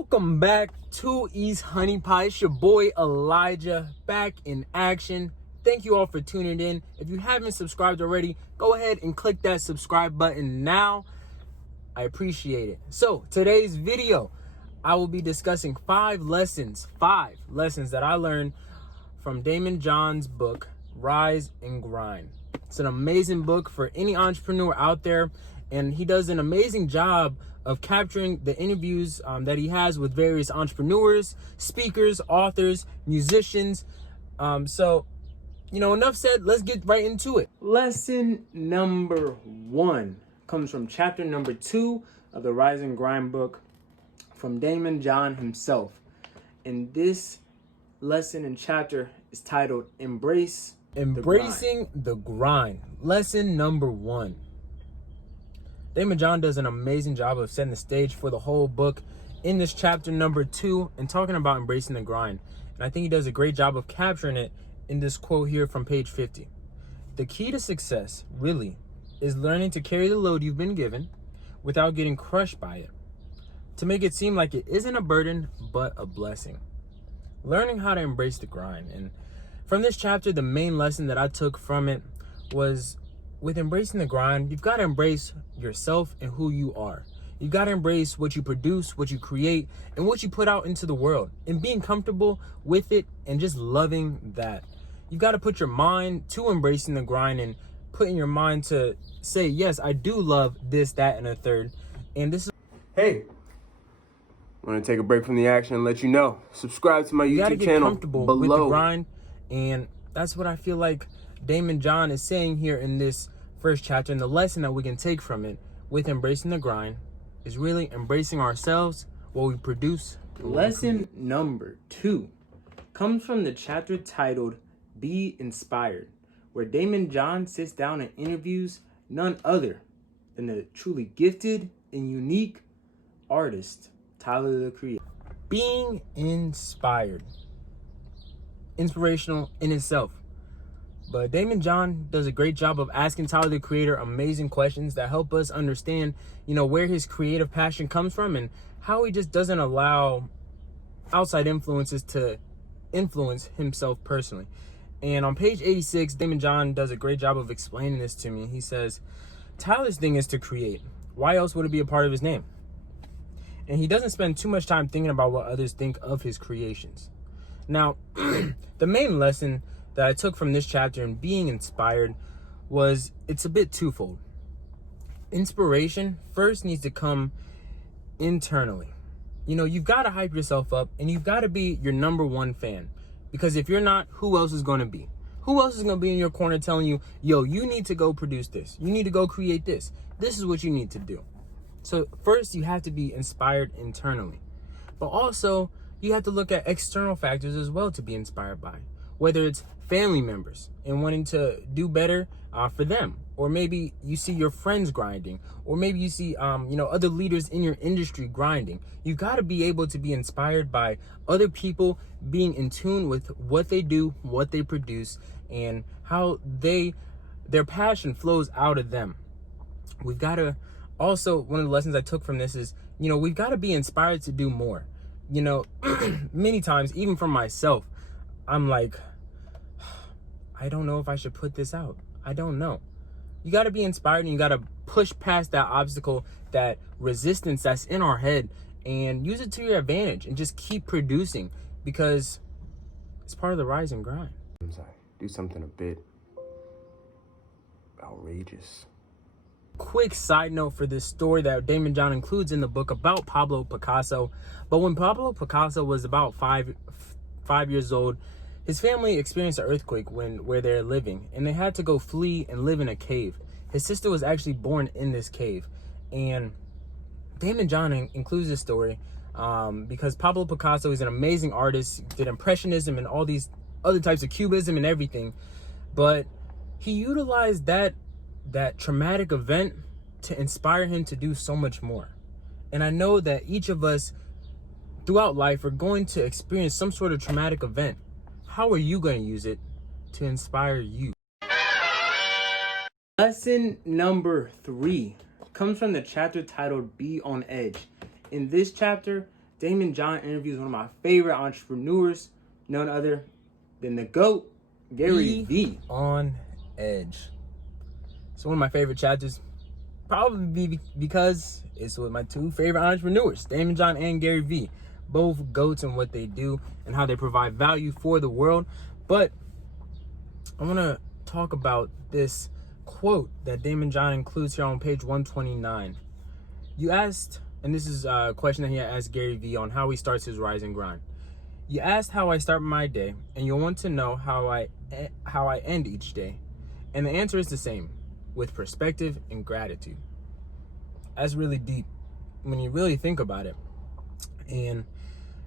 Welcome back to East Honey Pie. It's your boy Elijah back in action. Thank you all for tuning in. If you haven't subscribed already, go ahead and click that subscribe button now. I appreciate it. So today's video, I will be discussing five lessons that I learned from Daymond John's book, Rise and Grind. It's an amazing book for any entrepreneur out there, and he does an amazing job of capturing the interviews that he has with various entrepreneurs, speakers, authors, musicians. So, enough said, let's get right into it. Lesson number 1 comes from chapter number 2 of the Rise and Grind book from Daymond John himself. And this lesson and chapter is titled Embracing the Grind. Lesson number 1. Daymond John does an amazing job of setting the stage for the whole book in this chapter number 2 and talking about embracing the grind. And I think he does a great job of capturing it in this quote here from page 50. The key to success, really, is learning to carry the load you've been given without getting crushed by it. To make it seem like it isn't a burden, but a blessing. Learning how to embrace the grind. And from this chapter, the main lesson that I took from it was, with embracing the grind, you've got to embrace yourself and who you are. You've got to embrace what you produce, what you create, and what you put out into the world, and being comfortable with it and just loving that. You've got to put your mind to embracing the grind and putting your mind to say, yes, I do love this, that, and a third. And this is... Hey, I want to take a break from the action and let you know, subscribe to my YouTube channel comfortable below. With the grind, and that's what I feel like Daymond John is saying here in this first chapter, and the lesson that we can take from it with embracing the grind is really embracing ourselves, what we produce. Lesson number 2 comes from the chapter titled Be Inspired, where Daymond John sits down and interviews none other than the truly gifted and unique artist, Tyler the Creator. Being inspired. Inspirational in itself. But Daymond John does a great job of asking Tyler the Creator amazing questions that help us understand, where his creative passion comes from and how he just doesn't allow outside influences to influence himself personally. And on page 86, Daymond John does a great job of explaining this to me. He says, Tyler's thing is to create. Why else would it be a part of his name? And he doesn't spend too much time thinking about what others think of his creations. Now, the main lesson that I took from this chapter and being inspired was, it's a bit twofold. Inspiration first needs to come internally. You've got to hype yourself up, and you've got to be your number one fan, because if you're not, who else is going to be? Who else is going to be in your corner telling you, yo, you need to go produce this, you need to go create this, this is what you need to do? So first, you have to be inspired internally, but also you have to look at external factors as well to be inspired by. Whether it's family members and wanting to do better for them, or maybe you see your friends grinding, or maybe you see other leaders in your industry grinding. You've got to be able to be inspired by other people being in tune with what they do, what they produce, and how their passion flows out of them. We've got to also, one of the lessons I took from this is, we've got to be inspired to do more. Many times, even from myself, I'm like, I don't know if I should put this out. I don't know. You got to be inspired, and you got to push past that obstacle, that resistance that's in our head, and use it to your advantage and just keep producing, because it's part of the rise and grind. Do something a bit outrageous. Quick side note for this story that Daymond John includes in the book about Pablo Picasso. But when Pablo Picasso was about five years old, his family experienced an earthquake where they're living, and they had to go flee and live in a cave. His sister was actually born in this cave, and Daymond John includes this story because Pablo Picasso is an amazing artist, did Impressionism and all these other types of Cubism and everything, but he utilized that traumatic event to inspire him to do so much more. And I know that each of us throughout life are going to experience some sort of traumatic event. How are you going to use it to inspire you? Lesson number 3 comes from the chapter titled Be on Edge. In this chapter, Daymond John interviews one of my favorite entrepreneurs, none other than the GOAT, Gary V. On edge. It's one of my favorite chapters, probably because it's with my two favorite entrepreneurs, Daymond John and Gary V. Both GOATs in what they do and how they provide value for the world. But I want to talk about this quote that Daymond John includes here on page 129. You asked, and this is a question that he asked Gary V on how he starts his rise and grind. You asked how I start my day, and you want to know how I end each day. And the answer is the same, with perspective and gratitude. That's really deep when you really think about it. And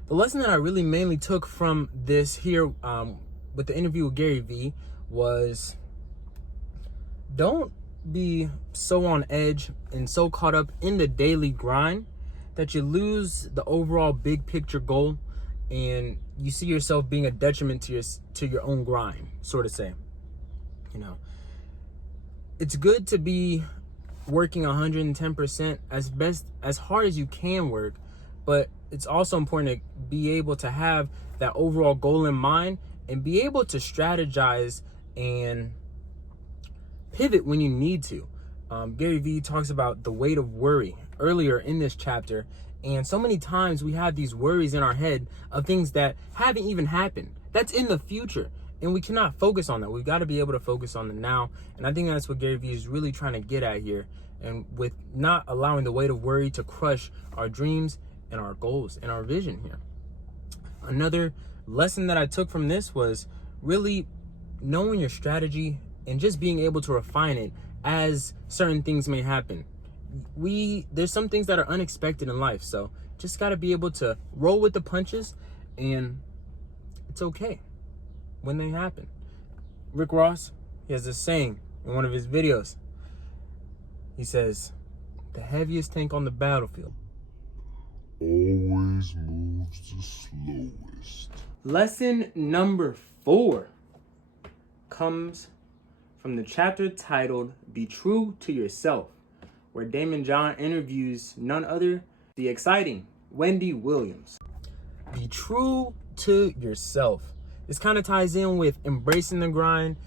the lesson that I really mainly took from this here with the interview with Gary V was, don't be so on edge and so caught up in the daily grind that you lose the overall big picture goal and you see yourself being a detriment to your own grind, sort of say. You know, it's good to be working 110% as hard as you can work, but it's also important to be able to have that overall goal in mind and be able to strategize and pivot when you need to. Gary V talks about the weight of worry earlier in this chapter, and so many times we have these worries in our head of things that haven't even happened. That's in the future, and we cannot focus on that. We've got to be able to focus on the now, and I think that's what Gary V is really trying to get at here, and with not allowing the weight of worry to crush our dreams and our goals and our vision here. Another lesson that I took from this was really knowing your strategy and just being able to refine it as certain things may happen. There's some things that are unexpected in life, so just got to be able to roll with the punches, and it's okay when they happen. Rick Ross, he has this saying in one of his videos. He says, the heaviest tank on the battlefield always moves the slowest. Lesson number 4 comes from the chapter titled Be True to Yourself, where Daymond John interviews none other the exciting Wendy Williams. Be true to yourself. This kind of ties in with embracing the grind,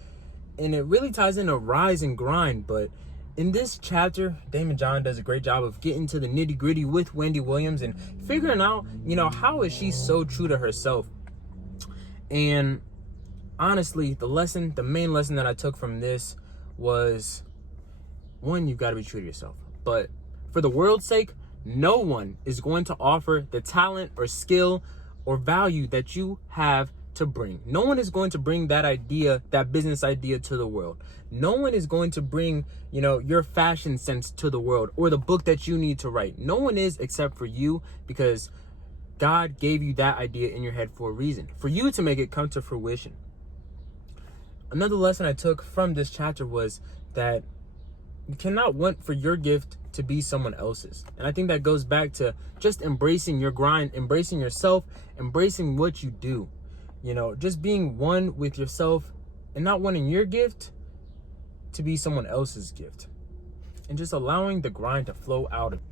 and it really ties into rise and grind. But in this chapter, Daymond John does a great job of getting to the nitty gritty with Wendy Williams and figuring out, how is she so true to herself? And honestly, the main lesson that I took from this was, one, you've got to be true to yourself. But for the world's sake, no one is going to offer the talent or skill or value that you have to bring. No one is going to bring that idea, that business idea, to the world. No one is going to bring, your fashion sense to the world or the book that you need to write. No one is, except for you, because God gave you that idea in your head for a reason, for you to make it come to fruition. Another lesson I took from this chapter was that you cannot want for your gift to be someone else's. And I think that goes back to just embracing your grind, embracing yourself, embracing what you do. Just being one with yourself and not wanting your gift to be someone else's gift. And just allowing the grind to flow out of you.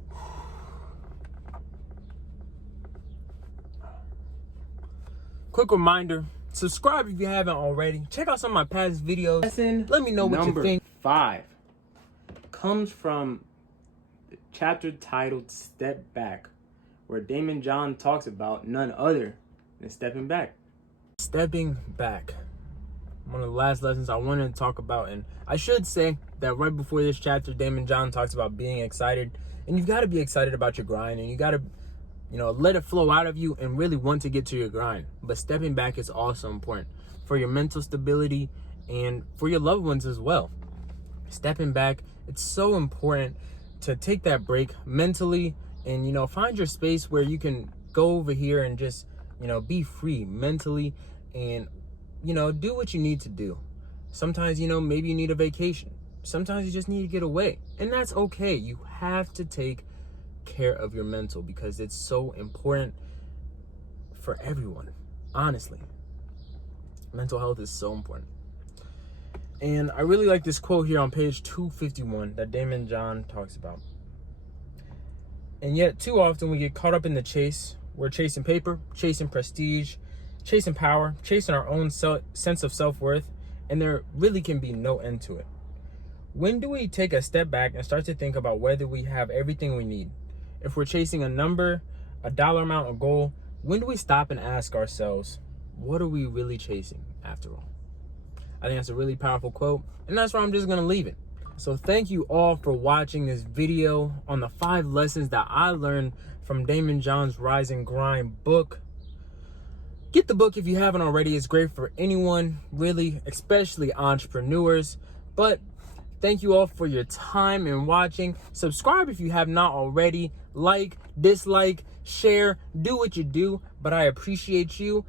Quick reminder, subscribe if you haven't already. Check out some of my past videos. Let me know what you think. Number 5 comes from the chapter titled Step Back, where Daymond John talks about none other than stepping back. Stepping back. One of the last lessons I wanted to talk about, and I should say that right before this chapter, Daymond John talks about being excited, and you've got to be excited about your grind, and you got to let it flow out of you and really want to get to your grind. But stepping back is also important for your mental stability and for your loved ones as well. Stepping back, it's so important to take that break mentally and, find your space where you can go over here and just, be free mentally and, do what you need to do. Sometimes, maybe you need a vacation. Sometimes you just need to get away, and that's okay. You have to take care of your mental because it's so important for everyone. Honestly, mental health is so important. And I really like this quote here on page 251 that Daymond John talks about. And yet too often we get caught up in the chase We're chasing paper, chasing prestige, chasing power, chasing our own sense of self-worth, and there really can be no end to it. When do we take a step back and start to think about whether we have everything we need? If we're chasing a number, a dollar amount, a goal, when do we stop and ask ourselves, what are we really chasing after all? I think that's a really powerful quote, and that's where I'm just gonna leave it. So thank you all for watching this video on the 5 lessons that I learned from Daymond John's Rise and Grind book. Get the book if you haven't already. It's great for anyone, really, especially entrepreneurs. But thank you all for your time and watching. Subscribe if you have not already. Like, dislike, share, do what you do. But I appreciate you.